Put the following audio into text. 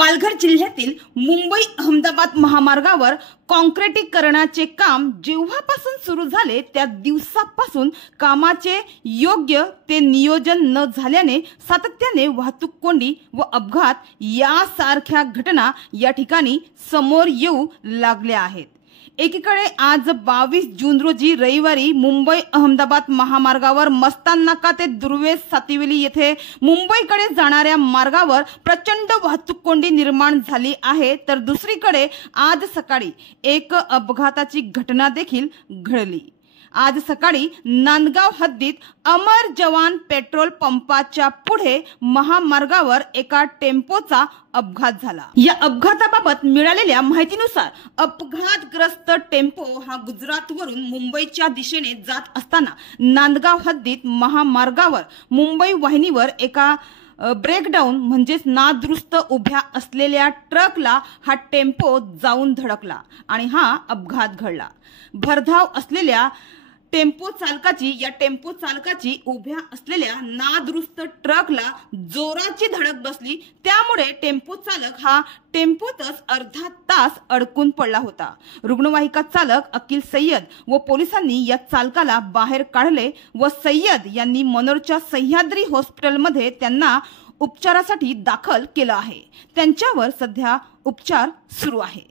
पालघर जिल्ह्यातील मुंबई अहमदाबाद महामार्गावर कॉन्क्रिटीकरणाचे काम जेव्हापासून सुरू झाले त्या दिवसापासून कामाचे योग्य ते नियोजन न झाल्याने सातत्याने वाहतूक कोंडी व अपघात यासारख्या घटना या ठिकाणी समोर येऊ लागल्या आहेत। एकीकडे आज 22 जून रोजी रविवारी मुंबई अहमदाबाद महामार्गावर मस्तान नाका ते दुर्वेस सातिवेली येथे मुंबईकडे जाणाऱ्या मार्गावर प्रचंड वाहतूक कोंडी निर्माण झाली आहे, तर दुसरीकडे आज सकाळी एक अपघाताची घटना देखील घडली। आज सकाळी नांदगाव हद्दीत अमर जवान पेट्रोल पंपाच्या पुढे महामार्गावर एका टेम्पोचा अपघात झाला। या अपघाताबाबत मिळालेल्या माहितीनुसार अपघातग्रस्त टेम्पो हा गुजरातवरून मुंबईच्या दिशेने जात असताना नांदगाव हद्दीत महामार्गावर मुंबई वाहिनीवर एका ब्रेकडाऊन म्हणजेच नादुरुस्त उभ्या असलेल्या ट्रकला हा टेम्पो जाऊन धडकला आणि हा अपघात घडला। भरधाव असलेल्या टेम्पो चालकाची उभ्या असलेल्या नादुरुस्त ट्रकला जोराची धडक बसली, त्यामुळे टेम्पो चालक हा टेम्पोतच अर्धा तास अडकून पडला होता। रुग्णवाहिका चालक अकील सय्यद व पोलिसांनी या चालकाला बाहेर काढले व सय्यद यांनी मनोरच्या सह्याद्री हॉस्पिटलमध्ये त्यांना उपचारासाठी दाखल केलं आहे। त्यांच्यावर सध्या उपचार सुरू आहे।